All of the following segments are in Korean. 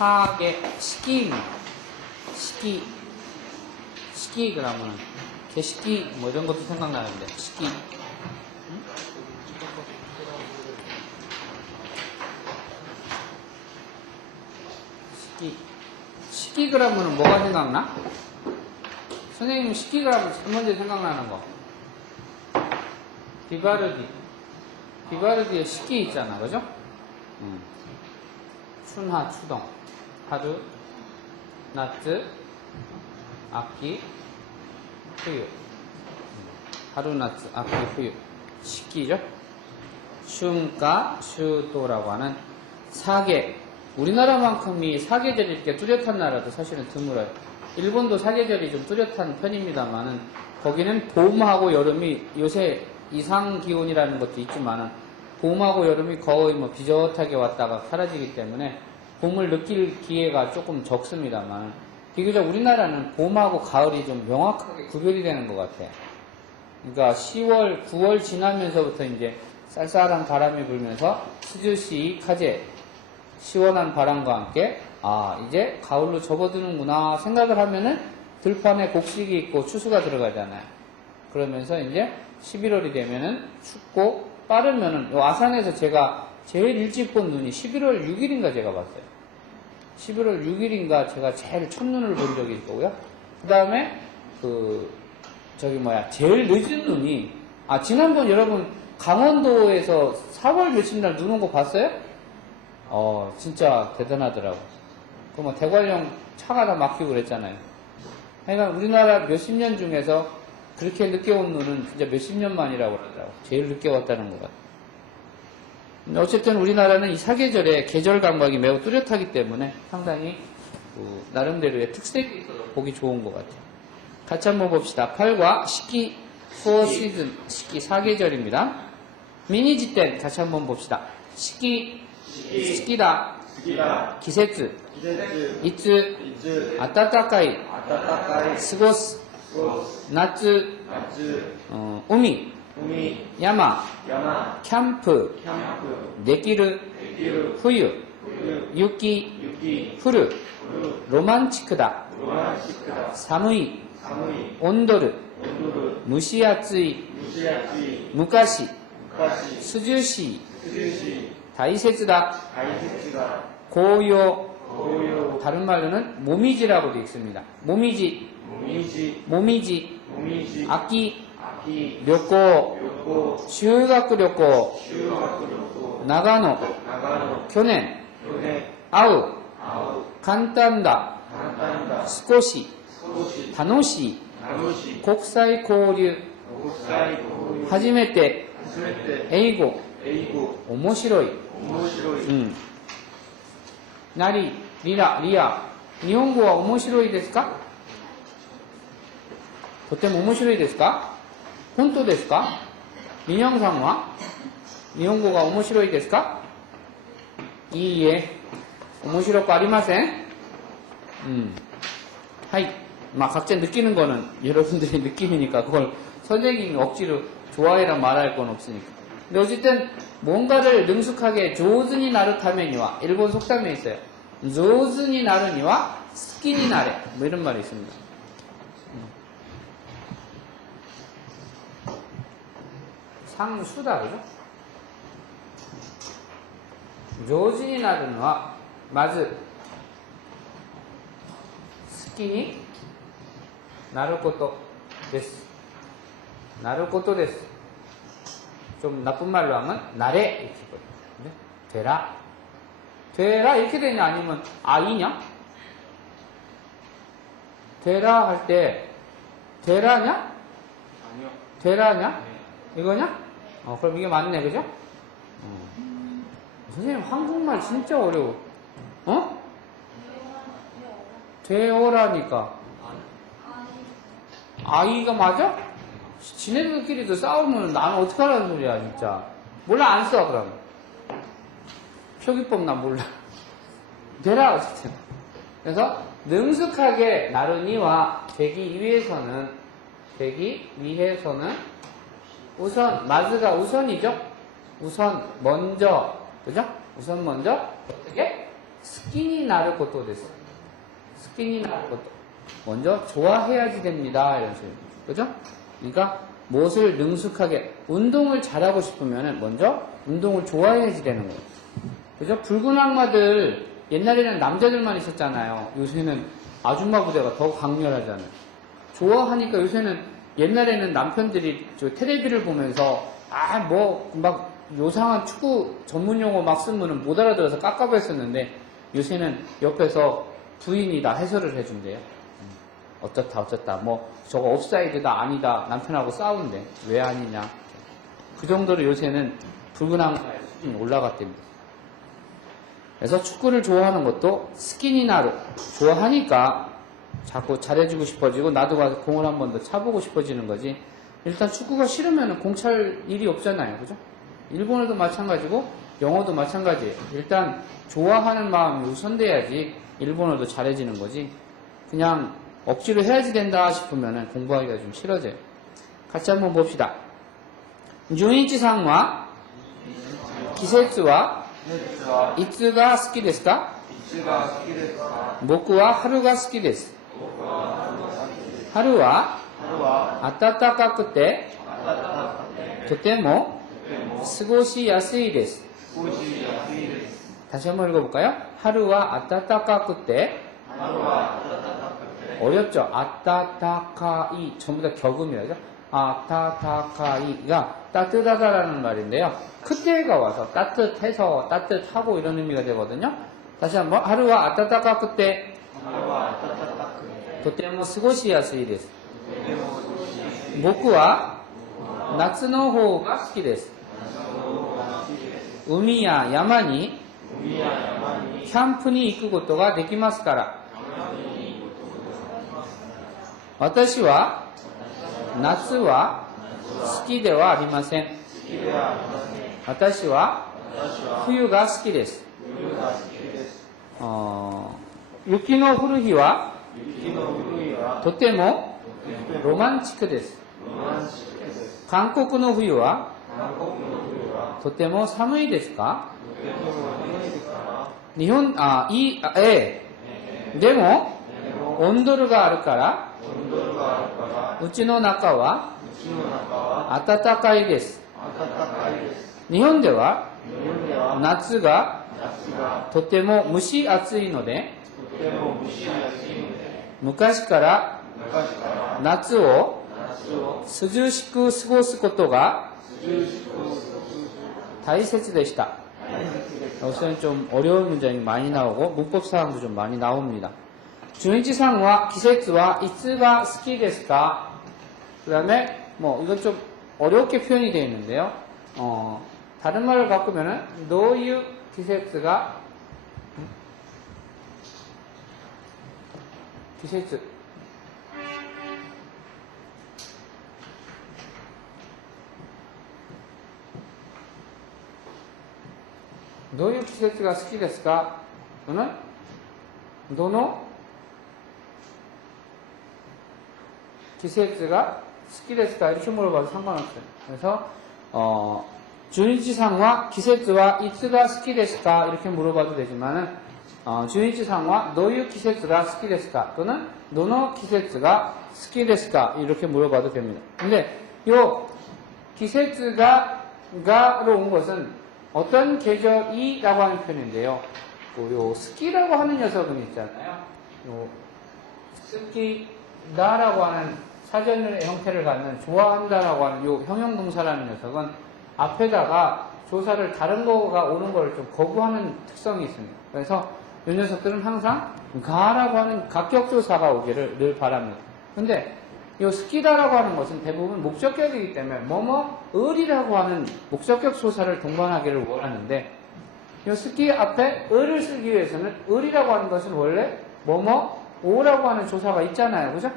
사계, 시기 그러면 개시기 뭐 이런 것도 생각나는데 시기. 응? 시기 그러면 뭐가 생각나? 선생님 시기 그러면 제일 먼저 생각나는 거. 비바르디의 시기 있잖아, 그죠? 춘하, 추동, 하루, 낮,秋, 후유. 하루, 낮,秋, 후유. 시기죠? 슌가, 슈도라고 하는 사계. 우리나라만큼이 사계절이 이렇게 뚜렷한 나라도 사실은 드물어요. 일본도 사계절이 좀 뚜렷한 편입니다만은 거기는 봄하고 여름이 요새 이상 기온이라는 것도 있지만은 봄하고 여름이 거의 뭐 비슷하게 왔다가 사라지기 때문에 봄을 느낄 기회가 조금 적습니다만 비교적 우리나라는 봄하고 가을이 좀 명확하게 구별이 되는 것 같아요. 그러니까 10월, 9월 지나면서부터 이제 쌀쌀한 바람이 불면서 스즈시 카제 시원한 바람과 함께 이제 가을로 접어드는구나 생각을 하면은 들판에 곡식이 있고 추수가 들어가잖아요. 그러면서 이제 11월이 되면은 춥고 빠르면은 아산에서 제가 제일 일찍 본 눈이 11월 6일인가 제가 봤어요. 11월 6일인가 제가 제일 첫눈을 본 적이 있고요. 그 다음에 제일 늦은 눈이 지난번 여러분 강원도에서 4월 며칠 날 눈 온 거 봤어요? 진짜 대단하더라고. 뭐 대관령 차가 다 막히고 그랬잖아요. 그러니까 우리나라 몇십 년 중에서 그렇게 늦게 온 눈은 진짜 몇십 년 만이라고 그러더라고. 제일 늦게 왔다는 것 같아요. 어쨌든 우리나라는 이 사계절에 계절 감각이 매우 뚜렷하기 때문에 상당히 나름대로의 특색이 있어서 보기 좋은 것 같아요. 같이 한번 봅시다. 8과 시기, 포 시즌, 시기 사계절입니다. 미니지 땐 같이 한번 봅시다. 시기다, 기세츠, 이츠, 아따따까이, 스고스, 나츠, 우미, 야마, 캠프, 네기르, 후유, 유키, 후르, 로만치크다, 사무이, 온도르, 무시아츠이, 무카시, 스주시, 다이세츠다, 고요, 다른 말로는 모미지라고 되어 있습니다. 모미지, 아키, 료코, 슈가쿠 료코, 나가노, 교년, 아우, 간단다, 스코시, 타노시, 국際交流, 하지메테, 에이고, 面白い. 나리, 리아. 日本語は面白いですか? とても面白いですか? 本当ですか? 민영さんは日本語が面白いですか? いいえ、面白くありません? 하이. 각자 느끼는 거는 여러분들의 느낌이니까 그걸 선생님이 억지로 좋아해라 말할 건 없으니까. 근데 어쨌든 뭔가를 능숙하게 조즈니 나를 타면이와 일본 속담에 있어요. 조즈니 나르니와 스키니 나래 뭐 이런 말이 있습니다. 상수다, 그죠? 조즈니 나르니와 마즈 스키니 나르코토 데스. 나르코토 데스. 좀 나쁜 말로 하면 나래 이렇게 거든요. 되라 이렇게 되냐 아니면 아이냐? 되라 할 때 되라냐? 아니요. 되라냐? 네. 이거냐? 그럼 이게 맞네, 그죠? 선생님 한국말 진짜 어려워. 되어라니까. 아이가 맞아? 지네들끼리도 싸우면 나는 어떡하라는 소리야, 진짜. 몰라, 안 써, 그럼. 표기법 난 몰라. 되라, 어쨌든. 그래서, 능숙하게 나르니와 되기 위해서는, 우선, 마즈가 우선이죠? 우선, 먼저, 그죠? 우선 먼저, 어떻게? 스키니 나를 것도 됐어. 스키니 나를 것도. 먼저 좋아해야지 됩니다. 이런 식으로. 그죠? 그러니까 무엇을 능숙하게, 운동을 잘하고 싶으면 먼저 운동을 좋아해야지 되는 거예요. 그죠? 붉은 악마들, 옛날에는 남자들만 있었잖아요. 요새는 아줌마 부대가 더 강렬하잖아요. 좋아하니까 요새는, 옛날에는 남편들이 저 텔레비를 보면서 막 요상한 축구 전문 용어 막 쓰면은 못 알아들어서 깝깝했었는데 요새는 옆에서 부인이 다 해설을 해준대요. 어쩌다 뭐 저거 옵사이드다 아니다 남편하고 싸운대. 왜 아니냐. 그 정도로 요새는 붉은 악마의 수준이 올라갔답니다. 그래서 축구를 좋아하는 것도 스키니나루, 좋아하니까 자꾸 잘해주고 싶어지고 나도 가서 공을 한 번 더 차보고 싶어지는 거지. 일단 축구가 싫으면 공 찰 일이 없잖아요. 그죠? 일본어도 마찬가지고 영어도 마찬가지예요. 일단 좋아하는 마음이 우선돼야지 일본어도 잘해지는 거지. 그냥 억지로 해야지 된다 싶으면 공부하기가 좀 싫어져요. 같이 한번 봅시다. 준이치さんは 季節は いつが好きですか? 僕は春が好きです。春は暖かくてとても過ごしやすいです。 다시 한번 읽어볼까요? 하루와 아따따까쿠때 어렵죠? 아따따카이 전부 다 격음이라죠? 아따따카이가 따뜻하다라는 말인데요. 그때가 와서 따뜻해서 따뜻하고 이런 의미가 되거든요. 다시 한번 하루와 아따따까쿠때 도테모 스고시야스이 데스. 僕は夏の方が好きです。海や山にキャンプに行くことができますから。私は夏は好きではありません。私は冬が好きです。雪の降る日はとてもロマンチックです。韓国の冬はとても寒いですか？日本、でも、温度があるから、うちの中は暖かいです。日本では夏がとても蒸し暑いので、昔から夏を涼しく過ごすことが大切でした. 여기서는 좀 어려운 문장이 많이 나오고 문법 사항도 좀 많이 나옵니다. 준이치さんは 季節は 이츠가 스키ですか? 그 다음에 뭐 이건 좀 어렵게 표현이 되어 있는데요. 다른 말을 바꾸면은 どういう季節が 季節どういう季節が好きですか? 또는 どの季節が好きですか? 이렇게 물어봐도 상관없어요. 그래서 준이치さんは 季節は いつが好きですか? 이렇게 물어봐도 되지만은 준이치さんは どういう季節が好きですか? 또는 どの季節が好きですか? 이렇게 물어봐도 됩니다. 근데 요 季節가로 온 것은 어떤 계절이라고 하는 표현인데요. 요 스키라고 하는 녀석은 있잖아요. 요 스키다라고 하는 사전의 형태를 갖는 좋아한다라고 하는 요 형용동사라는 녀석은 앞에다가 조사를 다른 거가 오는 걸 좀 거부하는 특성이 있습니다. 그래서 이 녀석들은 항상 가라고 하는 각격조사가 오기를 늘 바랍니다. 근데 이 스키다라고 하는 것은 대부분 목적격이기 때문에 을이라고 하는 목적격 조사를 동반하기를 원하는데 이 스키 앞에 을을 쓰기 위해서는 을이라고 하는 것은 원래 오라고 하는 조사가 있잖아요. 그죠?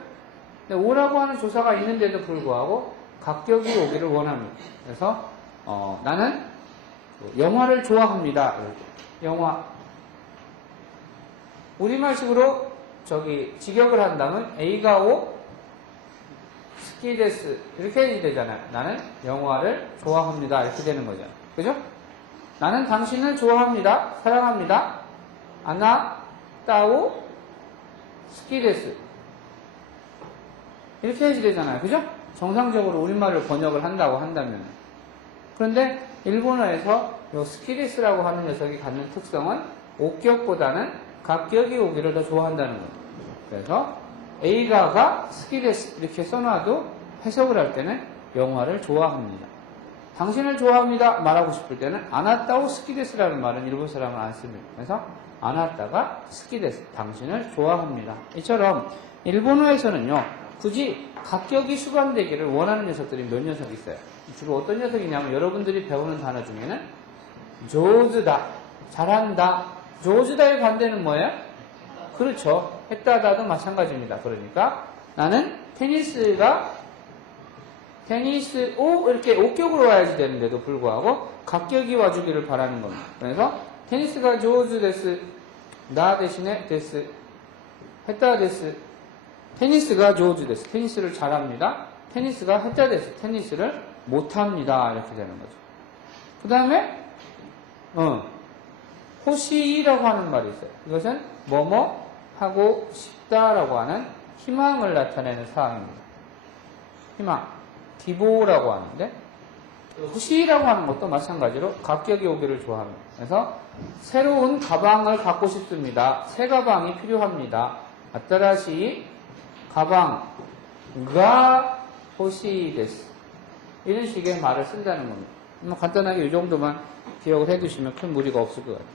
근데 오라고 하는 조사가 있는데도 불구하고 각격이 오기를 원합니다. 그래서 나는 영화를 좋아합니다. 영화 우리말식으로 직역을 한다면 A가 스키데스 이렇게 되잖아요. 나는 영화를 좋아합니다. 이렇게 되는 거죠. 그죠? 나는 당신을 좋아합니다. 사랑합니다. 아나 따오 스키데스 이렇게 해야지 되잖아요. 그죠? 정상적으로 우리말로 번역을 한다고 한다면. 그런데 일본어에서 이 스키데스라고 하는 녀석이 갖는 특성은 옥격보다는 각격이 오기를 더 좋아한다는 거예요. 그래서 A가가 스키데스 이렇게 써놔도 해석을 할 때는 영화를 좋아합니다. 당신을 좋아합니다 말하고 싶을 때는 아나따오 스키데스라는 말은 일본 사람은 안 씁니다. 그래서 아나따가 스키데스 당신을 좋아합니다. 이처럼 일본어에서는요 굳이 각격이 수반되기를 원하는 녀석들이 몇 녀석 있어요. 주로 어떤 녀석이냐면 여러분들이 배우는 단어 중에는 조즈다, 잘한다. 조즈다의 반대는 뭐예요? 그렇죠. 했다다도 마찬가지입니다. 그러니까 나는 테니스 오 이렇게 옥격으로 와야지 되는데도 불구하고 각격이 와주기를 바라는 겁니다. 그래서 테니스가 조즈 데스, 나 대신에 데스, 했다 데스, 테니스가 조즈 데스, 테니스를 잘합니다. 테니스가 했다 데스, 테니스를 못합니다. 이렇게 되는 거죠. 그 다음에 호시라고 하는 말이 있어요. 이것은 뭐뭐 하고 싶다라고 하는 희망을 나타내는 사항입니다. 희망, 기보라고 하는데 호시라고 하는 것도 마찬가지로 각격이 오기를 좋아합니다. 그래서 새로운 가방을 갖고 싶습니다. 새 가방이 필요합니다. 아따라시 가방가 호시 데스 이런 식의 말을 쓴다는 겁니다. 간단하게 이 정도만 기억을 해두시면 큰 무리가 없을 것 같아요.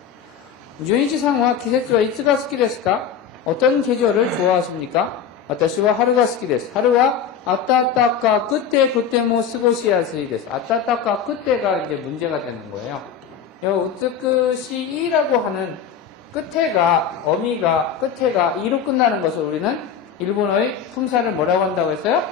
유니치상과 기세츠와 이츠가 스키데스까? 어떤 계절을 좋아하십니까? 와타시와 하루가 스키데스. 하루와 아따따까 그때 뭐 스고시야스이 데스. 아따따까 그때가 이제 문제가 되는 거예요. 요 우츠쿠시이라고 하는 끝에가 어미가 끝에가 이로 끝나는 것을 우리는 일본어의 품사를 뭐라고 한다고 했어요?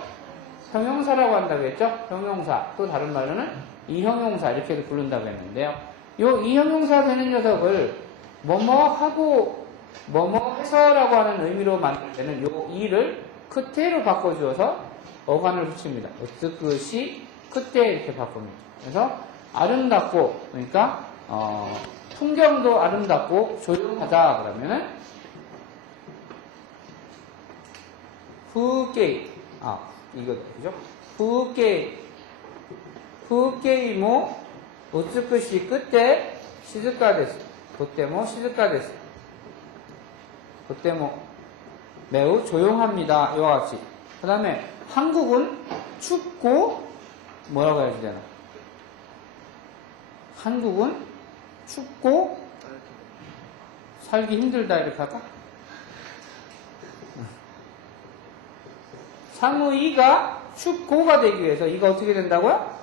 형용사라고 한다고 했죠? 형용사. 또 다른 말로는 이형용사 이렇게 부른다고 했는데요. 요 이형용사 되는 녀석을 뭐뭐하고 뭐뭐해서라고 하는 의미로 만들 때는 요 이를 그때로 바꿔주어서 어간을 붙입니다. 어쓰그시 그때 이렇게 바꿉니다. 그래서 아름답고 그러니까 풍경도 아름답고 조용하다 그러면은 후게이 이거 그죠? 후게이 뭐 우츠쿠시 그때 시즈카 데스. 그때 뭐 시즈카 데스. 그때 뭐 매우 조용합니다. 이와 같이. 그 다음에 한국은 춥고 뭐라고 해야 되나? 한국은 춥고 살기 힘들다 이렇게 할까? 사무이가 춥고가 되기 위해서 이가 어떻게 된다고요?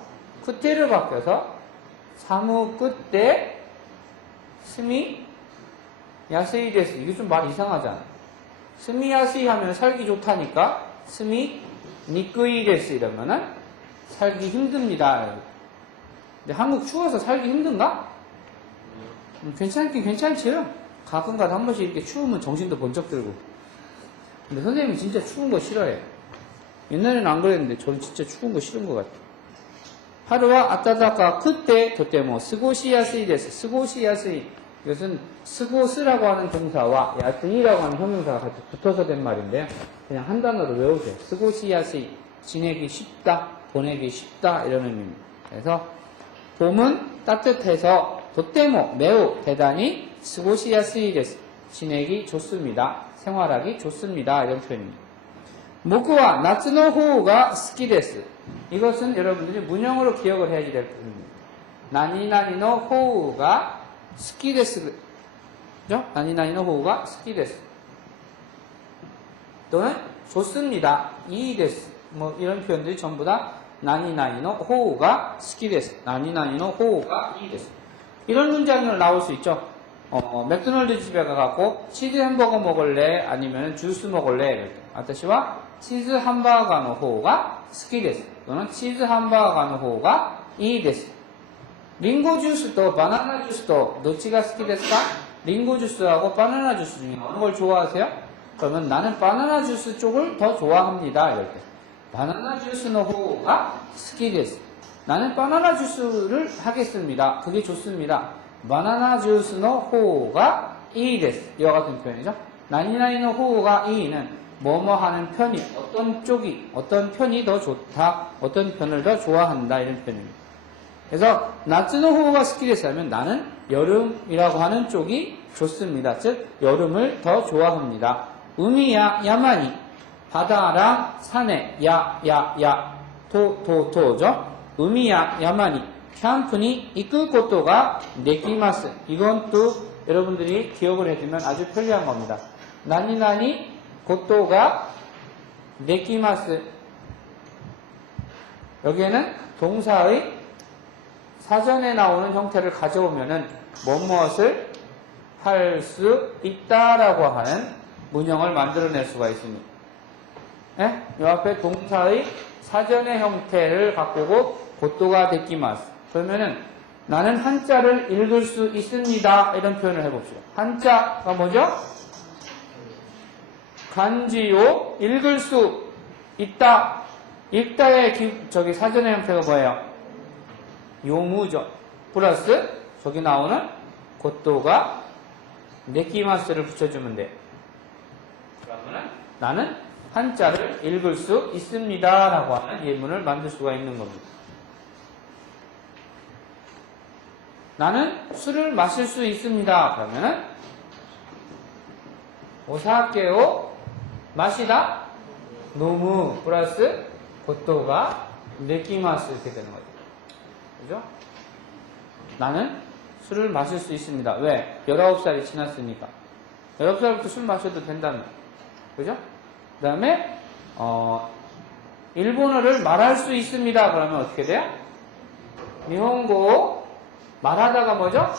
그때를 바뀌어서 사무 그때 스미 야스이 데스. 이게 좀 말 이상하잖아. 스미 야스이 하면 살기 좋다니까 스미 니끄이 데스 이러면은 살기 힘듭니다. 근데 한국 추워서 살기 힘든가? 괜찮긴 괜찮지요. 가끔가다 한 번씩 이렇게 추우면 정신도 번쩍 들고. 근데 선생님이 진짜 추운 거 싫어해. 옛날에는 안 그랬는데 저는 진짜 추운 거 싫은 것 같아요. 하루와 아따다까 그때 뭐 스고시야스이 데스. 스고시야스이 이것은 스고스라고 하는 동사와 야스이라고 하는 형용사가 같이 붙어서 된 말인데요. 그냥 한 단어로 외우세요. 스고시야스이 지내기 쉽다, 보내기 쉽다 이런 의미입니다. 그래서 봄은 따뜻해서 도때모 매우 대단히 스고시야스이 데스. 지내기 좋습니다. 생활하기 좋습니다. 이런 표현입니다. 모쿠와 나츠노 호우가 스키데스. 이것은 여러분들이 문형으로 기억을 해야지 될 부분입니다. 나니나니노 호우가 스키데스. 그죠? 나니나니노 호우가 스키데스. 또는 좋습니다. 이데스. 뭐 이런 표현들이 전부 다 나니나니노 호우가 스키데스. 나니나니노 호우가 이데스. 이런 문장이 나올 수 있죠. 맥도날드 집에 가갖고 치즈 햄버거 먹을래? 아니면 주스 먹을래? 이럴 때. 아타시와 치즈 함바거의 호우가 스키데스. 또는 치즈 함바거의 호우가 이데스. 링고 주스도 바나나 주스도 도치가 스키데스까? 링고 주스하고 바나나 주스 중에 어느 걸 좋아하세요? 그러면 나는 바나나 주스 쪽을 더 좋아합니다. 이럴 때. 바나나 주스의 호우가 스키데스. 나는 바나나 주스를 하겠습니다. 그게 좋습니다. 바나나 주스의 호우가 이です. 이와 같은 표현이죠. 나니나니의 후가 이는 뭐뭐 하는 편이 어떤 편이 더 좋다, 어떤 편을 더 좋아한다 이런 표현입니다. 그래서 나츠의 후가 스키데스 하면 나는 여름이라고 하는 쪽이 좋습니다. 즉 여름을 더 좋아합니다. 우미야 야마니 바다랑 산에 도죠. 우미야 야마니 캠프니 이끌 것도가 내기마스. 이건 또 여러분들이 기억을 해두면 아주 편리한 겁니다. 나니나니 것도가 내기마스. 여기에는 동사의 사전에 나오는 형태를 가져오면은 무엇을 할 수 있다라고 하는 문형을 만들어낼 수가 있습니다. 예? 이 앞에 동사의 사전의 형태를 바꾸고 고토가 데키마스. 그러면은 나는 한자를 읽을 수 있습니다. 이런 표현을 해봅시다. 한자가 뭐죠? 간지요 읽을 수 있다. 읽다의 사전의 형태가 뭐예요? 요무죠. 플러스 저기 나오는 고토가 네키마스를 붙여주면 돼. 그러면은 나는 한자를 읽을 수 있습니다 라고 하는 예문을 만들 수가 있는 겁니다. 나는 술을 마실 수 있습니다. 그러면은 오사케오 마시다 노무 플러스 고토가 네키마스 이렇게 되는 거죠. 그죠? 나는 술을 마실 수 있습니다. 왜? 19살이 지났으니까. 19살부터 술 마셔도 된다는 거예요. 그죠? 그 다음에 일본어를 말할 수 있습니다. 그러면 어떻게 돼요? 일본어 말하다가 뭐죠?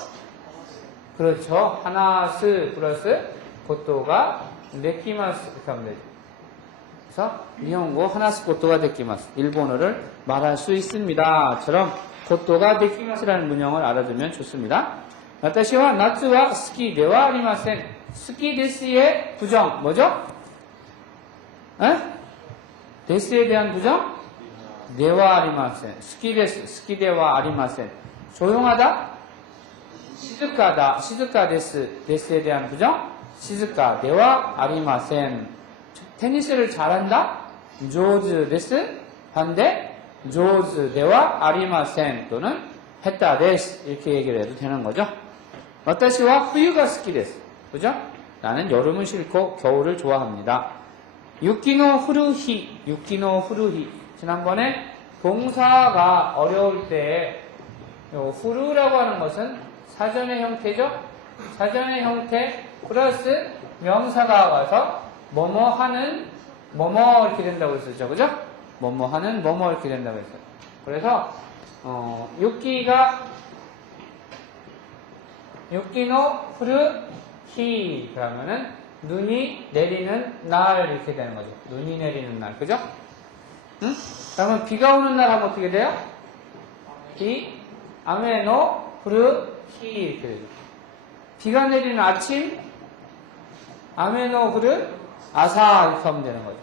그렇죠. 하나스 플러스 고토가 데키마스 이렇게 하면 되죠. 그래서 일본어 하나스 고토가 데키마스. 일본어를 말할 수 있습니다.처럼 고토가 데키마스라는 문형을 알아두면 좋습니다. 私は夏は好きではありません. 好きです의 부정 뭐죠? 에? 데스에 대한 부정? ではありません. 好きです. 好きではありません. 조용하다? 静かです. 데스에 대한 부정? 静かではありません. 테니스를 잘한다? 上手です. 반대? 上手ではありません 또는 下手です 이렇게 얘기를 해도 되는 거죠. 私は冬が好きです. 그죠? 나는 여름은 싫고 겨울을 좋아합니다. 유키노 후루히, 유키노 후루히. 지난번에 동사가 어려울 때 후루라고 하는 것은 사전의 형태죠. 사전의 형태 플러스 명사가 와서 뭐뭐 하는 뭐뭐 이렇게 된다고 했었죠. 그죠? 뭐뭐 하는 뭐뭐 이렇게 된다고 했어요. 그래서 유키노 후루히 그러면은 눈이 내리는 날 이렇게 되는 거죠. 눈이 내리는 날. 그죠? 응? 그러면 비가 오는 날 하면 어떻게 돼요? 아메노 후루히 이렇게 되죠. 비가 내리는 아침 아메노 후루 아사 이렇게 하면 되는 거죠.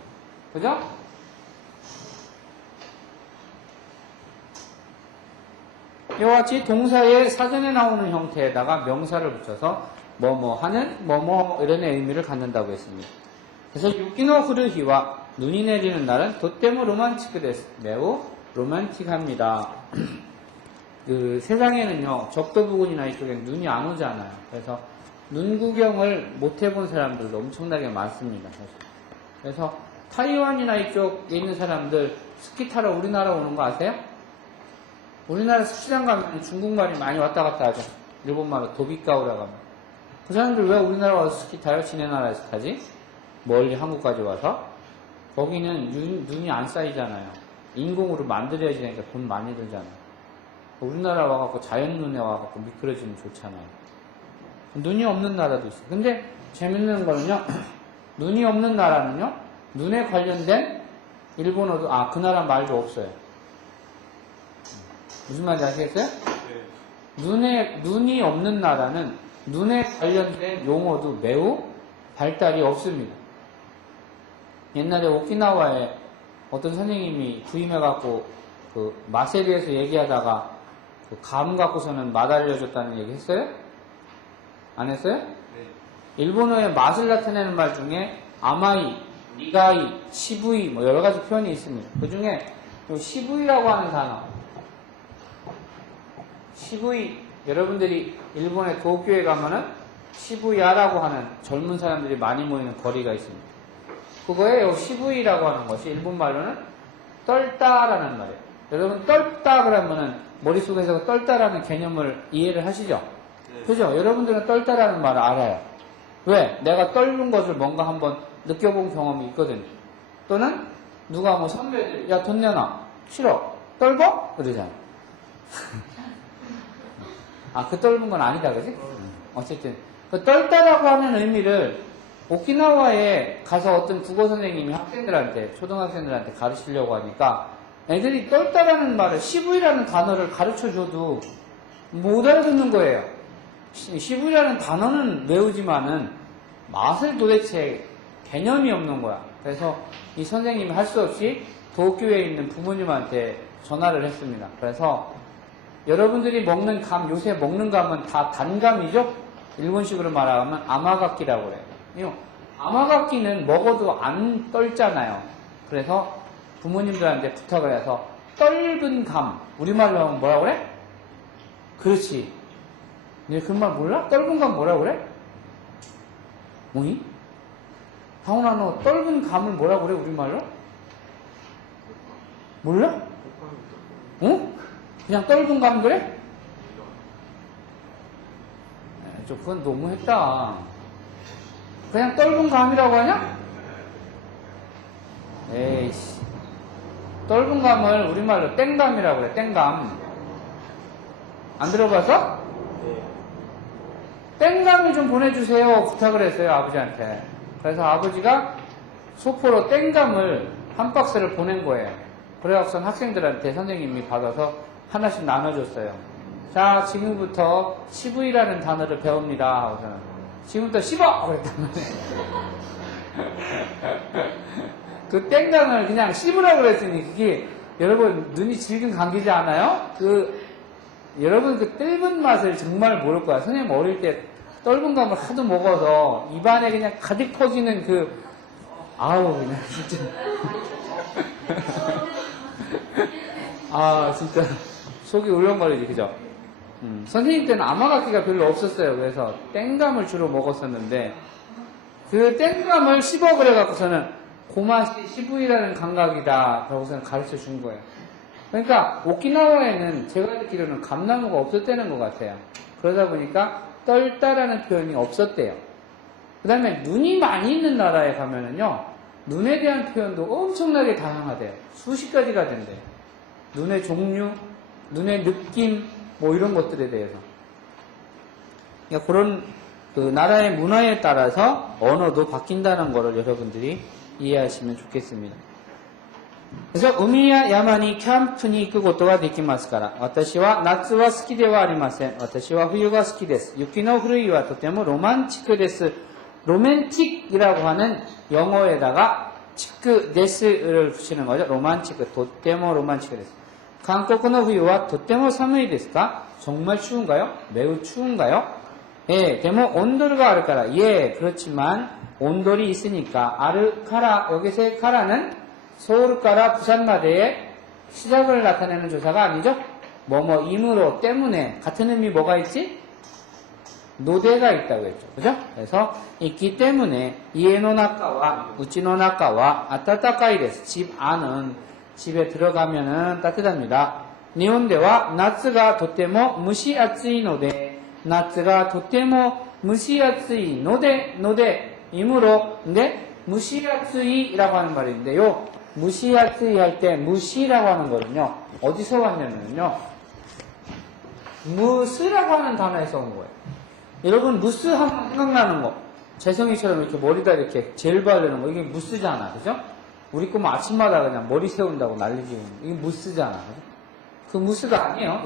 그죠? 이와 같이 동사의 사전에 나오는 형태에다가 명사를 붙여서 뭐뭐 하는 뭐뭐 이런 의미를 갖는다고 했습니다. 그래서 유키노 후루히와 눈이 내리는 날은 도테모 로만티크 데스. 매우 로man틱합니다. 그 세상에는요 적도 부근이나 이쪽에 눈이 안 오잖아요. 그래서 눈 구경을 못 해본 사람들도 엄청나게 많습니다. 그래서 타이완이나 이쪽에 있는 사람들 스키 타러 우리나라 오는 거 아세요? 우리나라 스키장 가면 중국말이 많이 왔다 갔다 하죠. 일본말로 도비가오라고 합니다. 그 사람들 왜 우리나라 와서 스키 타요? 지네 나라에서 타지? 멀리 한국까지 와서? 거기는 눈이 안 쌓이잖아요. 인공으로 만들어야지 되니까 돈 많이 들잖아요. 우리나라 와갖고 자연눈에 와갖고 미끄러지면 좋잖아요. 눈이 없는 나라도 있어요. 근데 재밌는 거는요, 눈이 없는 나라는요, 눈에 관련된 일본어도, 그 나라 말도 없어요. 무슨 말인지 아시겠어요? 눈이 없는 나라는 눈에 관련된 용어도 매우 발달이 없습니다. 옛날에 오키나와에 어떤 선생님이 부임해갖고 그 맛에 대해서 얘기하다가 그 감 갖고서는 맛 알려줬다는 얘기 했어요? 안 했어요? 네. 일본어의 맛을 나타내는 말 중에 아마이, 니가이, 시부이 뭐 여러 가지 표현이 있습니다. 그 중에 시부이라고 하는 단어, 시부이, 여러분들이 일본의 도쿄에 가면은 시부야라고 하는 젊은 사람들이 많이 모이는 거리가 있습니다. 그거에 요 시부이라고 하는 것이 일본 말로는 떨다라는 말이에요. 여러분 떨다 그러면은 머릿속에서 떨다라는 개념을 이해를 하시죠? 네. 그죠? 여러분들은 떨다라는 말을 알아요. 왜? 내가 떨는 것을 뭔가 한번 느껴본 경험이 있거든요. 또는 누가 뭐 선배들, 야 돈 내놔. 싫어. 떨고? 그러잖아. 아, 그 떨는 건 아니다, 그지? 어쨌든 그 떨다라고 하는 의미를 오키나와에 가서 어떤 국어 선생님이 학생들한테, 초등학생들한테 가르치려고 하니까 애들이 떨다라는 말을, 시부이라는 단어를 가르쳐줘도 못 알아듣는 거예요. 시부이라는 단어는 외우지만은 맛을 도대체 개념이 없는 거야. 그래서 이 선생님이 할 수 없이 도쿄에 있는 부모님한테 전화를 했습니다. 그래서 여러분들이 먹는 감, 요새 먹는 감은 다 단감이죠? 일본식으로 말하면 아마가키라고 그래요. 아마가키는 먹어도 안 떨잖아요. 그래서 부모님들한테 부탁을 해서 떫은 감, 우리말로 하면 뭐라고 그래? 그렇지. 너 그 말 몰라? 떫은 감 뭐라고 그래? 뭐니? 다운아, 너 떫은 감을 뭐라고 그래, 우리말로? 몰라? 응? 그냥 떫은 감 그래? 저 그건 너무했다. 그냥 떫은 감이라고 하냐? 에이씨. 떫은 감을 우리말로 땡감이라고 그래, 땡감. 안 들어봐서? 땡감을 좀 보내주세요. 부탁을 했어요, 아버지한테. 그래서 아버지가 소포로 땡감을 한 박스를 보낸 거예요. 그래갖고선 학생들한테 선생님이 받아서 하나씩 나눠줬어요. 자, 지금부터 시부이라는 단어를 배웁니다. 하고서는 지금부터 씹어! 그랬단 말이에요. 그 땡감을 그냥 씹으라고 그랬으니 그게 여러분 눈이 질긴 감기지 않아요? 여러분 그 떫은 맛을 정말 모를 거야. 선생님 어릴 때 떫은 감을 하도 먹어서 입안에 그냥 가득 퍼지는 아우 그냥 진짜 아 진짜 속이 울렁거리지, 그죠? 선생님 때는 아마가키가 별로 없었어요. 그래서 땡감을 주로 먹었었는데 그 땡감을 씹어 그래갖고서는 고맛이 시부이라는 감각이다. 그러고서는 가르쳐 준 거예요. 그러니까 오키나와에는 제가 듣기로는 감나무가 없었다는 것 같아요. 그러다 보니까 떨다라는 표현이 없었대요. 그 다음에 눈이 많이 있는 나라에 가면은요, 눈에 대한 표현도 엄청나게 다양하대요. 수십 가지가 된대요. 눈의 종류, 눈의 느낌, 뭐 이런 것들에 대해서. 그러니까 그런 그 나라의 문화에 따라서 언어도 바뀐다는 것을 여러분들이 이해하시면 좋겠습니다. 그래서海や山にキャンプに行くことができますから、私は夏は好きではありません。私は冬が好きです。雪の降る日はとてもロマンチックです。로맨틱이라고 하는 영어에다가 치크 데스를 붙이는 거죠. 로만치크, 도때모 로만치크 데스. 한국의 후유와 도때모 사무이 데스까? 정말 추운가요? 매우 추운가요? 예, 데모 온돌가 아르카라. 예, 그렇지만 온돌이 있으니까 아르카라, 여기서의 카라는 서울가라 부산마대의 시작을 나타내는 조사가 아니죠? 이므로, 때문에 같은 의미 뭐가 있지? 노대가 있다고 했죠. 그죠? 그래서 있기 때문에 이에노나카와 우치노나카와 아타타카이 데스. 집 안은 집에 들어가면은 따뜻합니다. 일본대와夏が とても蒸し暑いので 夏が とても蒸し暑いので 이므로 근데 蒸し暑い라고 하는 말인데요. 蒸し暑い할 때 무시라고 하는 거는요. 어디서 왔냐면요. 무스라고 하는 단어에서 온 거예요. 여러분 무스 하면 생각나는 거, 재성이처럼 이렇게 머리다 이렇게 젤 바르는 거, 이게 무스잖아, 그죠? 우리 꼬마 아침마다 그냥 머리 세운다고 난리지고 이게 무스잖아, 그죠? 그 무스가 아니에요.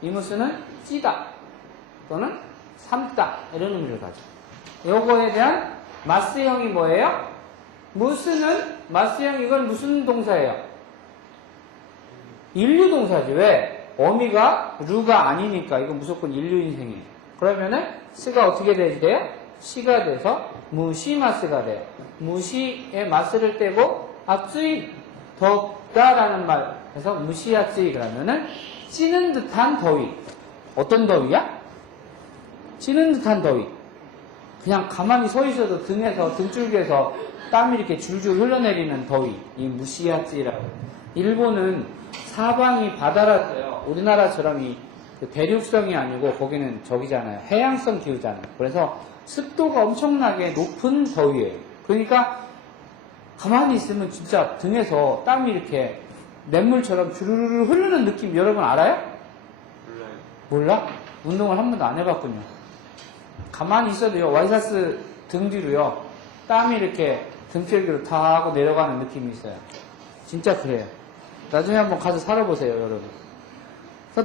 이 무스는 찌다 또는 삶다 이런 의미를 가져. 요거에 대한 마스형이 뭐예요? 무스는 마스형, 이건 무슨 동사예요? 인류 동사지. 왜? 어미가 루가 아니니까 이건 무조건 인류 인생이에요. 그러면은 스가 어떻게 돼요? 시가 돼서 무시마스가 돼요. 무시에 마스를 떼고 아쯔이 덥다라는 말. 그래서 무시아쯔이 그러면은 찌는 듯한 더위. 어떤 더위야? 찌는 듯한 더위. 그냥 가만히 서 있어도 등에서 등줄기에서 땀이 이렇게 줄줄 흘러내리는 더위. 이 무시아쯔이라고. 일본은 사방이 바다라서요. 우리나라처럼 이 대륙성이 아니고 거기는 저기잖아요. 해양성 기후잖아요. 그래서 습도가 엄청나게 높은 더위예요. 그러니까 가만히 있으면 진짜 등에서 땀이 이렇게 냇물처럼 주르르 흐르는 느낌 여러분 알아요? 몰라? 운동을 한 번도 안 해봤군요. 가만히 있어도요. 와이셔츠 등 뒤로요. 땀이 이렇게 등줄기로 다 하고 내려가는 느낌이 있어요. 진짜 그래요. 나중에 한번 가서 살아보세요, 여러분.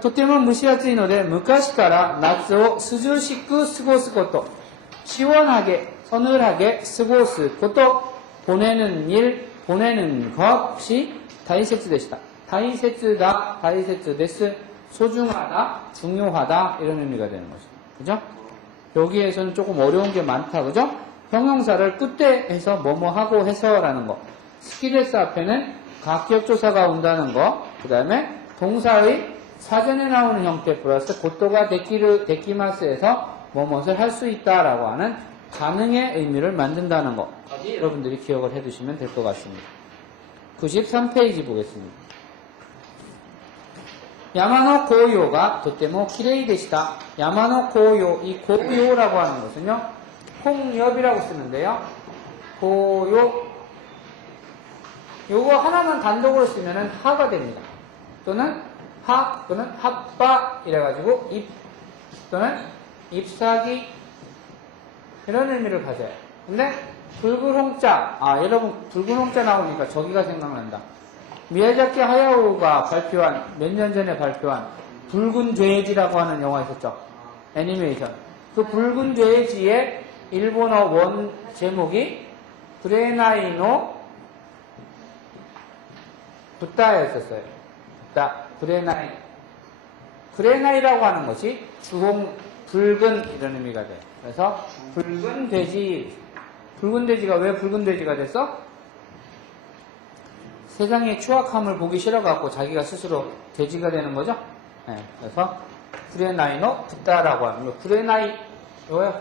とても蒸し暑いので、昔から夏を涼しく過ごすこと、시원하게, 서늘하게 過ごすこと、보내는 일, 보내는 것이 다이세츠되시다. 다이세츠다, 다이세츠데스, 소중하다, 중요하다 이런 의미가 되는 거죠. 그죠? 여기에서는 조금 어려운 게 많다, 그죠? 형용사를 끝에 해서 뭐뭐하고 해서라는 거. 스키데스 앞에는 가격조사가 온다는 거. 그 다음에 동사의 사전에 나오는 형태 플러스 고토가 데키마스에서 뭐뭇을 할 수 있다라고 하는 가능의 의미를 만든다는 것까지 여러분들이 기억을 해두시면 될 것 같습니다. 93페이지 보겠습니다. 야마노 고요가 도테모 키레이 데시다. 야마노 고요, 이 고요라고 하는 것은요, 홍엽이라고 쓰는데요. 고요, 요거 하나만 단독으로 쓰면은 하가 됩니다. 또는 하 또는 핫바 이래가지고 잎 또는 잎사귀 이런 의미를 가져요. 근데 붉은 홍자, 여러분 붉은 홍자 나오니까 저기가 생각난다. 미야자키 하야오가 발표한 몇 년 전에 발표한 붉은 돼지라고 하는 영화 있었죠. 애니메이션. 그 붉은 돼지의 일본어 원 제목이 구레나이노 붓다였었어요. 구레나이. 구레나이라고 하는 것이 주홍, 붉은 이런 의미가 돼요. 그래서 붉은 돼지. 붉은 돼지가 왜 붉은 돼지가 됐어? 세상의 추악함을 보기 싫어갖고 자기가 스스로 돼지가 되는 거죠. 네, 그래서 구레나이노 붓다라고 하는 거. 구레나이, 이거요.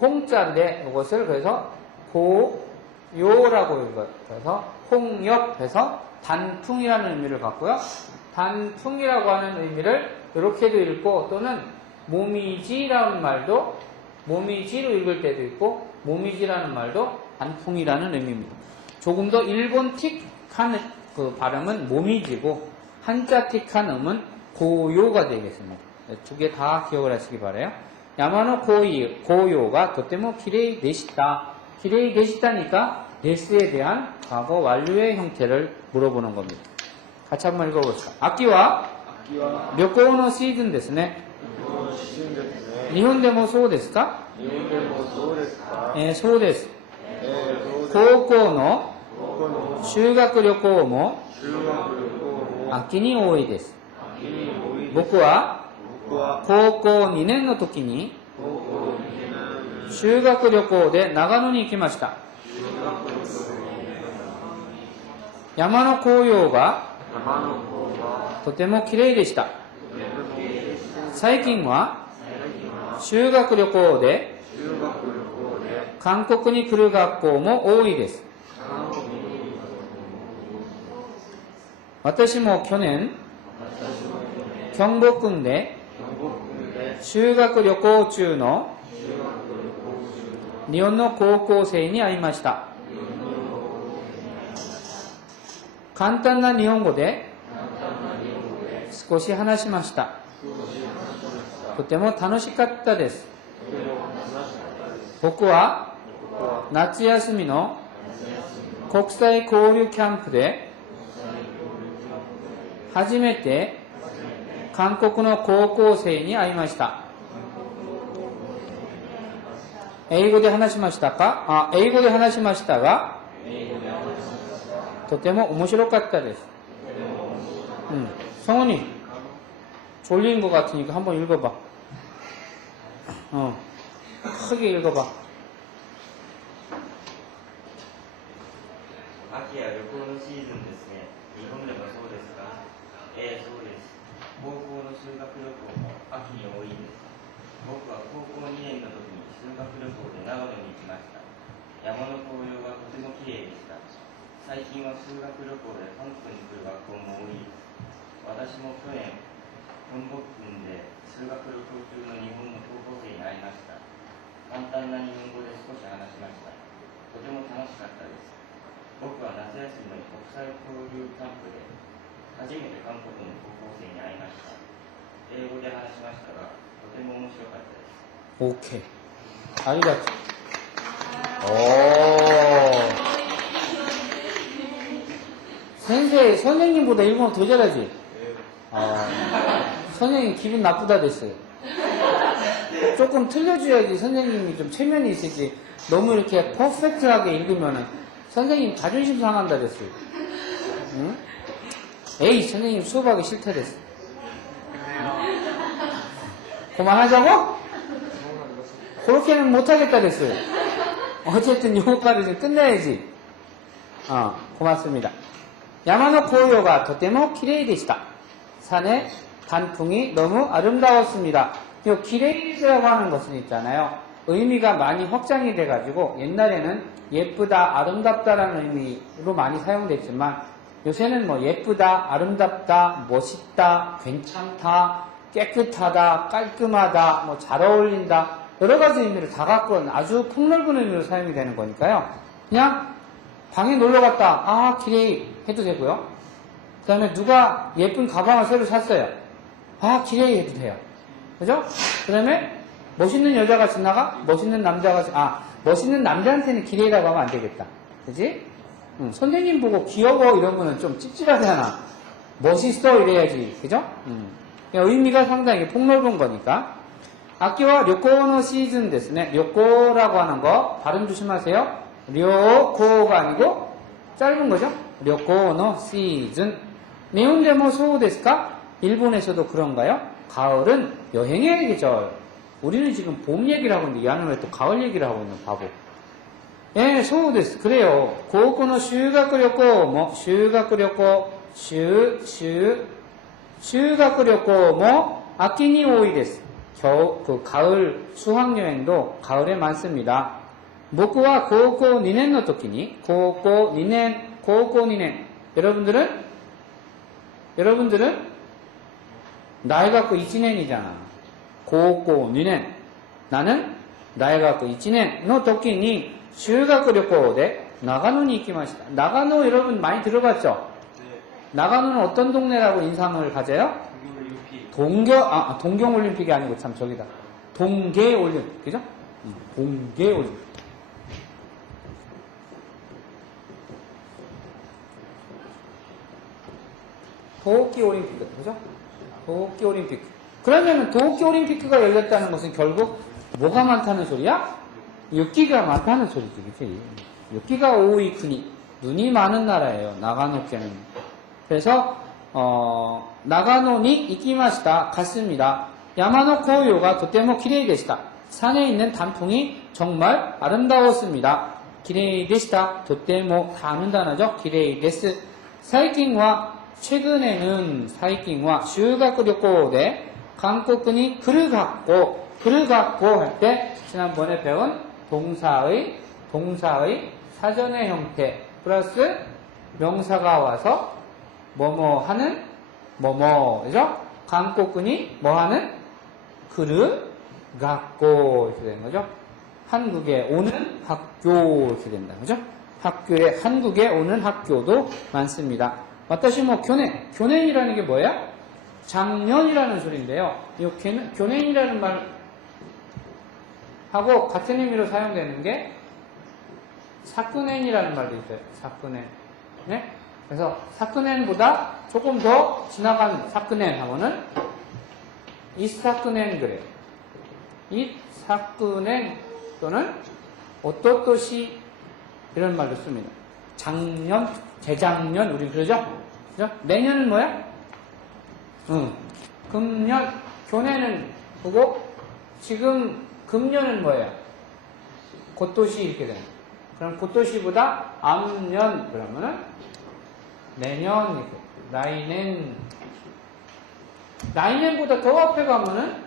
홍자인데 이것을 그래서 고요라고 읽어요. 그래서 홍역해서 단풍이라는 의미를 갖고요. 단풍이라고 하는 의미를 이렇게도 읽고 또는 모미지라는 말도 모미지로 읽을 때도 있고 모미지라는 말도 단풍이라는 의미입니다. 조금 더 일본틱한 그 발음은 모미지고 한자틱한 음은 고요가 되겠습니다. 두 개 다 기억을 하시기 바라요. 야마노 고요가 도테모 키레이 데시다. 키레이 데시다니까 데스에 대한 과거 완료의 형태를 물어보는 겁니다. 같이 한번 읽어봅시다.秋は 旅行のシーズンですね。日本でもそうですか？そうです。高校の修学旅行も秋に多いです。僕は高校2年の時に修学旅行で長野に行きました。山の紅葉がとても綺麗でした。最近は修学旅行で韓国に来る学校も多いです。私も去年경복궁で修学旅行中の日本の高校生に会いました。簡単な日本語で少し話しました。とても楽しかったです。僕は夏休みの国際交流キャンプで初めて韓国の高校生に会いました。英語で話しましたか？英語で話しましたがとても面白かったです。성훈이 졸린 것 같으니까 한번 읽어봐. 크게 읽어봐. 秋や旅行のシーズンですね。日本でもそうですか？そうです。高校の修学旅行も秋に多いです。僕は高校2年の時に修学旅行で長野に行きました。山の紅葉がとても綺麗でした。最近は修学旅行で韓国に来る学校も多いです。私も去年、本国郡で修学旅行中の日本の高校生に会いました。簡単な日本語で少し話しました。とても楽しかったです。僕は夏休みの国際交流キャンプで初めて韓国の高校生に会いました。英語で話しましたが、とても面白かったです。 오케이. 아리가토. 오. 선생님보다 일본어 더 잘하지? 선생님 기분 나쁘다 됐어요. 조금 틀려줘야지 선생님이 좀 체면이 있으지. 너무 이렇게 퍼펙트하게 읽으면은 선생님 자존심 상한다 됐어요. 응? 에이, 선생님 수업하기 싫다 됐어. 그만하자고? 그렇게는 못하겠다 됐어요. 어쨌든 요거까지 좀 끝내야지. 고맙습니다. 야마노 고요가 도테모 키레이 데시다. 산의 단풍이 너무 아름다웠습니다. 요 키레이라고 하는 것은 있잖아요. 의미가 많이 확장이 돼가지고 옛날에는 예쁘다, 아름답다라는 의미로 많이 사용됐지만 요새는 뭐 예쁘다, 아름답다, 멋있다, 괜찮다, 깨끗하다, 깔끔하다, 뭐 잘 어울린다 여러 가지 의미를 다 갖고 있는 아주 폭넓은 의미로 사용이 되는 거니까요. 그냥 방에 놀러 갔다, 기레이 해도 되고요. 그 다음에 누가 예쁜 가방을 새로 샀어요. 기레이 해도 돼요. 그죠? 그 다음에 멋있는 여자가 지나가, 멋있는 남자한테는 기레이라고 하면 안 되겠다. 그지? 선생님 보고 귀여워 이러면은 좀 찝찝하잖아. 멋있어 이래야지. 그죠? 의미가 상당히 폭넓은 거니까. 악기와 료코의 시즌 ですね. 료코라고 하는 거 발음 조심하세요. 료코가 아니고 짧은 거죠. 료코의 시즌. 일본에도 そうですか? 일본에서도 그런가요? 가을은 여행의 계절. 우리는 지금 봄 얘기를 하고 있는데 얘는 왜 또 가을 얘기를 하고 있는 바보. 예, そうです. 그래요. 고고의修学旅行も修学旅行も秋に多いです. 가을 수학여행도 가을에 많습니다. 僕は高校2年の時に高校2年 여러분들은 나이가 1년이잖아. 고고 2년. 나는 나이가 1년の時に修学旅行で 나가노に行きました. 나가노 여러분 많이 들어봤죠? 네. 나가노는 어떤 동네라고 인상을 가져요? 동경올림픽이 아니고 참 저기다. 동계올림픽. 그죠? 동계올림픽. 도쿄올림픽. 그죠? 도쿄올림픽. 그러면 도쿄올림픽가 열렸다는 것은 결국 뭐가 많다는 소리야? 육기가 많다는 소리지. 그치? 육기가 오이 국이 눈이 많은 나라예요. 나가노県. 그래서 나가노니 이키마시다. 갔습니다. 야마노 고요가 도테모 키레이 데시다. 산에 있는 단풍이 정말 아름다웠습니다. 키레이 데시다. 도테모 다 아는 단어죠. 키레이 데스. 사이킹과 최근에는 사이킹과修学旅行대 한국군이 글을 갖고 할 때 지난번에 배운 동사의 사전의 형태 플러스 명사가 와서 뭐뭐 하는 뭐뭐죠? 한국군이 뭐 하는 글을 갖고 이렇게 되는 거죠. 한국에 오는 학교 이렇게 된다. 그죠? 한국에 오는 학교도 많습니다. 私も 교년이라는 게 뭐야? 작년이라는 소리인데요. 이 교년이라는 말하고 같은 의미로 사용되는 게 사쿠넨이라는 말도 있어요. 사쿠넨. 네? 그래서 사쿠넨보다 조금 더 지나간 사쿠넨 하고는 이사쿠넨 그래요. 이사쿠넨 또는 오토토시 이런 말도 씁니다. 작년, 재작년 우리 그러죠? 그죠? 내년은 뭐야? 금년, 교내는 보고 지금 금년은 뭐예요? 곧도시 이렇게 되는 거예요. 그럼 곧도시보다 앞년 그러면은 내년 이렇게. 라이넨보다 더 앞에 가면은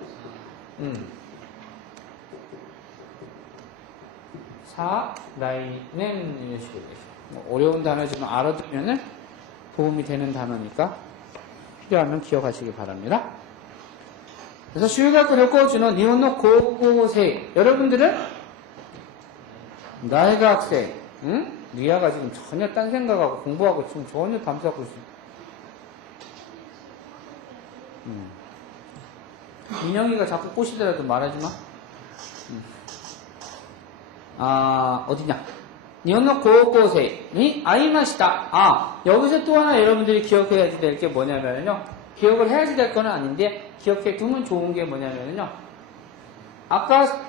라이넨 이런 식으로 되죠. 뭐 어려운 단어지만 알아두면은 도움이 되는 단어니까 필요하면 기억하시기 바랍니다. 그래서修学旅行中の日本の高校生 여러분들은 나의 학생 리아가 지금 전혀 딴 생각하고 공부하고 지금 전혀 밤새고 있어. 민영이가 자꾸 꼬시더라도 말하지 마. 어디냐? 일본의 고고생이 아이마시다. 여기서 또 하나 여러분들이 기억해야 될 게 뭐냐면요. 기억을 해야지 될 거는 아닌데, 기억해 두면 좋은 게 뭐냐면요. 아까,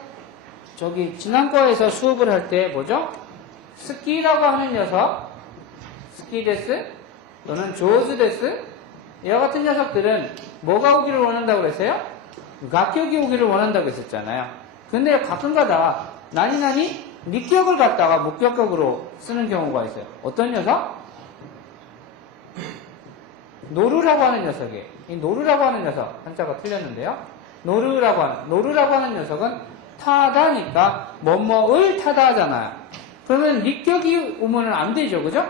지난 거에서 수업을 할 때 뭐죠? 스키라고 하는 녀석, 스키데스, 또는 조즈데스, 이와 같은 녀석들은 뭐가 오기를 원한다고 그랬어요? 가격이 오기를 원한다고 했었잖아요. 근데 가끔가다 니격을 갖다가 목격격으로 쓰는 경우가 있어요. 어떤 녀석? 노루라고 하는 녀석이에요. 이 노루라고 하는 녀석, 한자가 틀렸는데요. 노루라고 하는 녀석은 타다니까 뭐뭐을 타다 하잖아요. 그러면 니격이 오면 안 되죠, 그죠?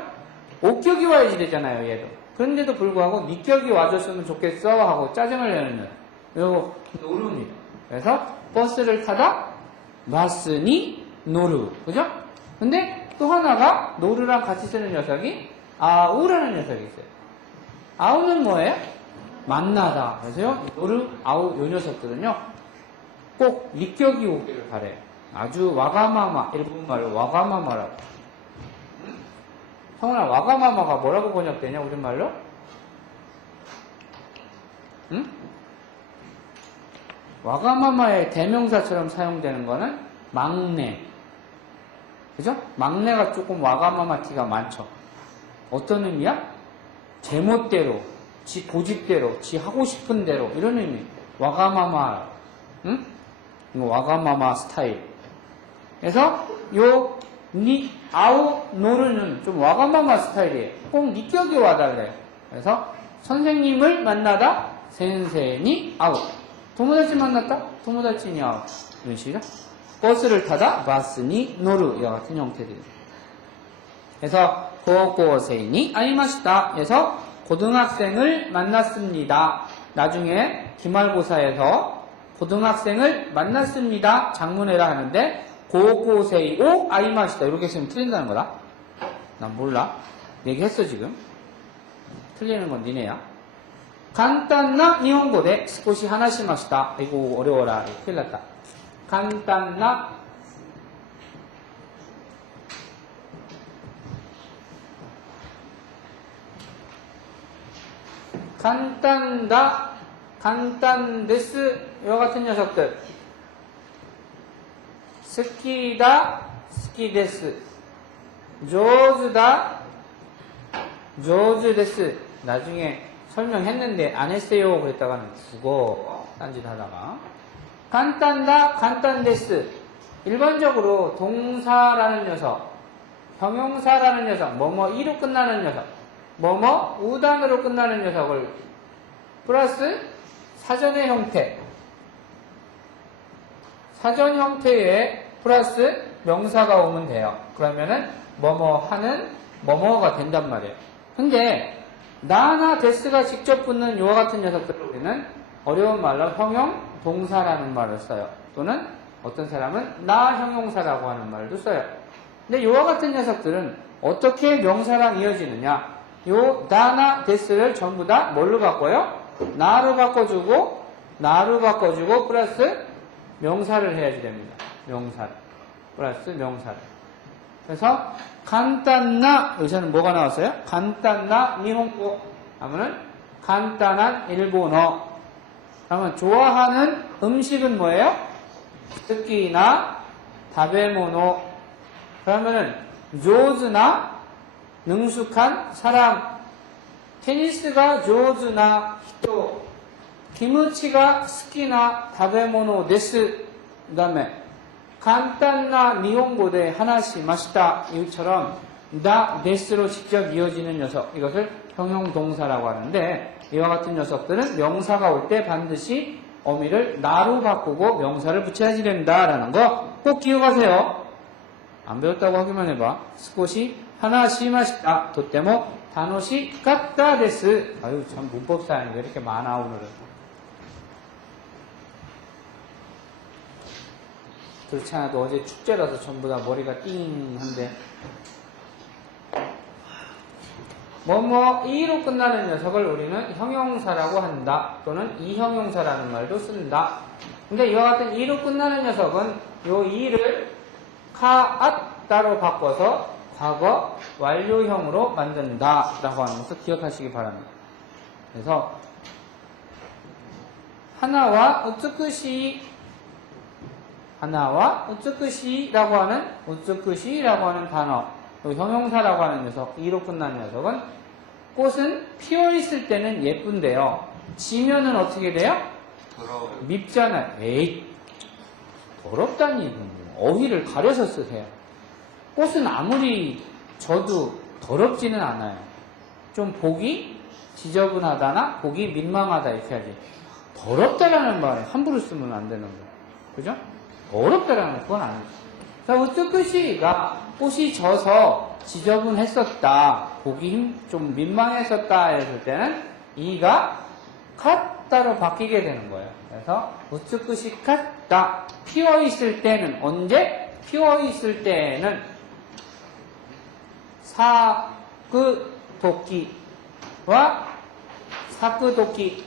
옥격이 와야지 되잖아요, 얘도. 그런데도 불구하고 니격이 와줬으면 좋겠어 하고 짜증을 내는 녀석. 이거 노루입니다. 그래서 버스를 타다 마스니 노루, 그죠? 근데 또 하나가 노루랑 같이 쓰는 녀석이 아우라는 녀석이 있어요. 아우는 뭐예요? 만나다. 그래서요, 노루, 아우 요 녀석들은요 꼭 니격이 오기를 바래요. 아주 와가마마, 일본말로 와가마마라고. 성훈아, 와가마마가 뭐라고 번역되냐 우리말로? 응? 와가마마의 대명사처럼 사용되는 거는 막내. 그죠? 막내가 조금 와가마마 티가 많죠. 어떤 의미야? 제멋대로, 지 고집대로, 지 하고 싶은 대로 이런 의미. 와가마마. 응? 이거 와가마마 스타일. 그래서 아우 노르는 좀 와가마마 스타일이에요. 꼭 니격이 와달래요. 그래서 선생님을 만나다 센세니 아우. 도모다치 만났다? 도모다치니 아우. 이런 식이죠. 버스를 타다 바스니 노르 이와 같은 형태들입니다. 그래서 고고생이 아이마시다. 그래서 고등학생을 만났습니다. 나중에 기말고사에서 고등학생을 만났습니다. 장문해라 하는데 고고세이 오 아이마시다 이렇게 쓰면 틀린다는 거다. 난 몰라. 얘기했어 지금. 틀리는 건 니네야. 간단한 일본어에少し話しました. 이거 어려워라. 큰일 났다. 간단한 간단데스 이와 같은 녀석들. 스키다, 스키데스. 조즈다, 조즈데스. 나중에 설명했는데 안 했어요 그랬다가는 죽어. 딴짓 하다가. 간단다, 간단데스. 일반적으로 동사라는 녀석, 형용사라는 녀석, 뭐뭐이로 끝나는 녀석, 뭐뭐 우단으로 끝나는 녀석을 플러스 사전의 형태, 사전 형태에 플러스 명사가 오면 돼요. 그러면은 뭐뭐 하는 뭐뭐가 된단 말이에요. 근데 나나 데스가 직접 붙는 이와 같은 녀석들을 우리는 어려운 말로 형용 동사라는 말을 써요. 또는 어떤 사람은 나 형용사라고 하는 말도 써요. 근데 이와 같은 녀석들은 어떻게 명사랑 이어지느냐? 요 나나 데스를 전부 다 뭘로 바꿔요? 나로 바꿔주고 플러스 명사를 해야지 됩니다. 명사를 플러스 명사를. 그래서 간단나 여기서는 뭐가 나왔어요? 간단나 일본어 하면은 간단한 일본어. 그러면 좋아하는 음식은 뭐예요? 스키나 다베모노. 그러면은 조즈나 능숙한 사람. 테니스가 조즈나 히토. 키무치가 스키나 다베모노 데스. 그 다음에 간단한 일본어대 하나시마시다 이처럼 다 데스로 직접 이어지는 녀석 이것을 형용동사라고 하는데 이와 같은 녀석들은 명사가 올 때 반드시 어미를 나로 바꾸고 명사를 붙여야지 된다라는 거 꼭 기억하세요. 안 배웠다고 하기만 해봐. 스코시 하나시마시다 도때모 다노시 같다 데스. 아유 참 문법 사연이 왜 이렇게 많아 오늘은. 그렇지 않아도 어제 축제라서 전부 다 머리가 띵한데 이로 끝나는 녀석을 우리는 형용사라고 한다 또는 이형용사라는 말도 쓴다. 근데 이와 같은 이로 끝나는 녀석은 요 이를 카앗다로 바꿔서 과거 완료형으로 만든다 라고 하는 것을 기억하시기 바랍니다. 그래서 하나와 우츠쿠시라고 하는 단어 형용사라고 하는 녀석 이로 끝나는 녀석은 꽃은 피어있을 때는 예쁜데요. 지면은 어떻게 돼요? 밉잖아요. 에이 더럽다니 어휘를 가려서 쓰세요. 꽃은 아무리 져도 더럽지는 않아요. 좀 보기 지저분하다나 보기 민망하다 이렇게 하지. 더럽다라는 말 함부로 쓰면 안 되는 거예요. 그죠? 더럽다라는 그건 아니죠. 자, 우츠쿠시가 꽃이 져서 지저분했었다. 보기 좀 민망했었다 했을 때는 이가 갓다로 바뀌게 되는 거예요. 그래서 우츠쿠시 갓다. 피어있을 때는 언제? 피어있을 때는 사그도끼와 사그도끼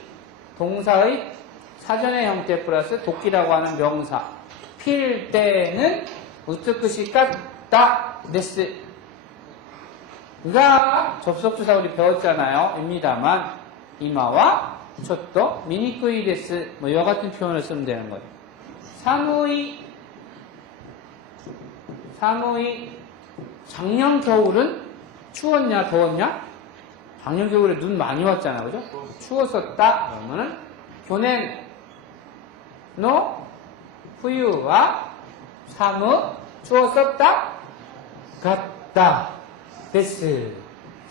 동사의 사전의 형태 플러스 도끼라고 하는 명사 필 때는 우츠쿠시 갓다 데스 가 접속주사 우리 배웠잖아요. 입니다만 이마와 촛도 미니쿠이 데스 이와 같은 표현을 쓰면 되는 거예요. 사무이 작년 겨울은 추웠냐 더웠냐? 작년 겨울에 눈 많이 왔잖아 그죠? 추웠었다 그러면은 교낸 노 후유와 사무 추웠었다 같다 데스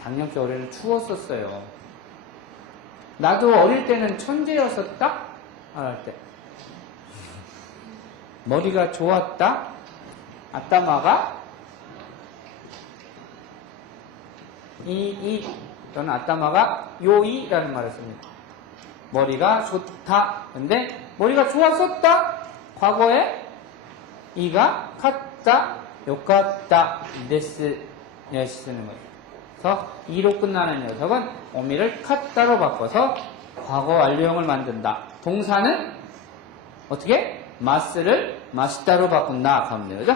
작년 겨울에는 추웠었어요. 나도 어릴 때는 천재였었다 말할 때 머리가 좋았다 아따마가 또는 아따마가 요이라는 말을 씁니다. 머리가 좋다. 근데 머리가 좋았었다. 과거에 이가 갔다, 요갔다, 데스 녀시 쓰는 거예요. 그래서 이로 끝나는 녀석은 어미를 갔다로 바꿔서 과거 완료형을 만든다. 동사는 어떻게? 마스를 마시다로 바꾼다. 하면 되죠.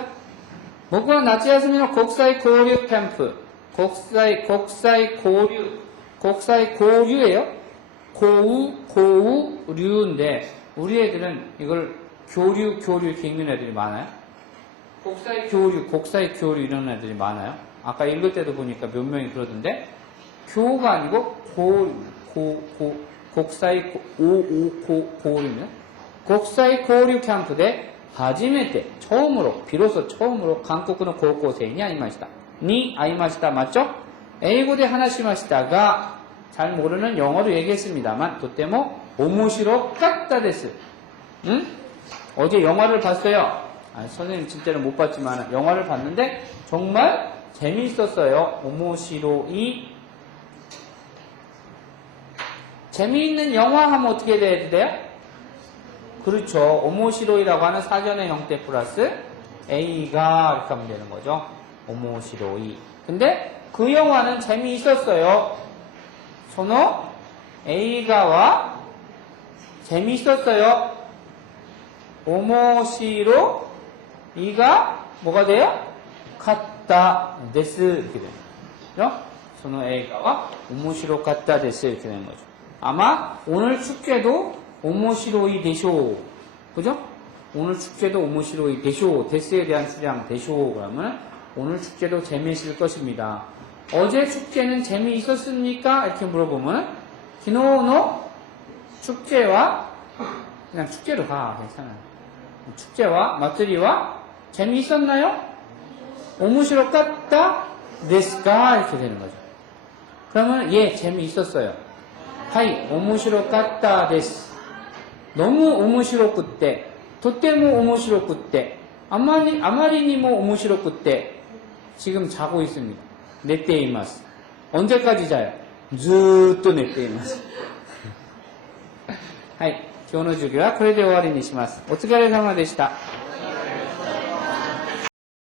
목표는 나츠야스미노 국사의 고류 캠프. 국사의 고류예요. 고우류인데 우리 애들은 이걸 교류 이렇게 읽는 애들이 많아요. 국사의 교류 이런 애들이 많아요. 아까 읽을 때도 보니까 몇 명이 그러던데 교가 아니고 국사의 고류입니다. 국사의 고류 캠프 대 하지메테 비로소 처음으로 한국의 고고생이 아이마시다. 니 아이마시다 맞죠? 에이고대 하나시마시다가 잘 모르는 영어로 얘기했습니다만 도때모 오모시로 깠다 데스. 응? 어제 영화를 봤어요. 선생님 진짜로 못 봤지만 영화를 봤는데 정말 재미있었어요. 오모시로이. 재미있는 영화 하면 어떻게 돼야 돼요? 그렇죠. 오모시로이라고 하는 사전의 형태 플러스 A가 이렇게 하면 되는 거죠. 오모시로이. 근데 그 영화는 재미있었어요. 소노 A가와 재미있었어요. 오모시로 이가 뭐가 돼요? 갔다 데스 이렇게 되는 거죠. 소노 A가와 오모시로 갔다 데스 이렇게 되는 거죠. 아마 오늘 축제도 오모시로이 데쇼. 그죠? 오늘 축제도 오모시로이 데쇼. 데스에 대한 수량 데쇼. 그러면 오늘 축제도 재미있을 것입니다. 어제 축제는 재미있었습니까? 이렇게 물어보면 기노노 축제와 그냥 축제로 가. 괜찮아요. 축제와 마쓰리와 재미있었나요? 오모시로갔다 데스까? 이렇게 되는 거죠. 그러면 예, 재미있었어요. 하이, 오모시로갔다 데스. 너무 오모시로쿠때, 도때모 오모시로쿠때, 아마리니모 오모시로쿠때. 지금 자고 있습니다. 네떼이마스. 언제까지 자요? 즈또 네떼이마스. 하이, 今日の授業はこれで終わりにします。お疲れ様でした。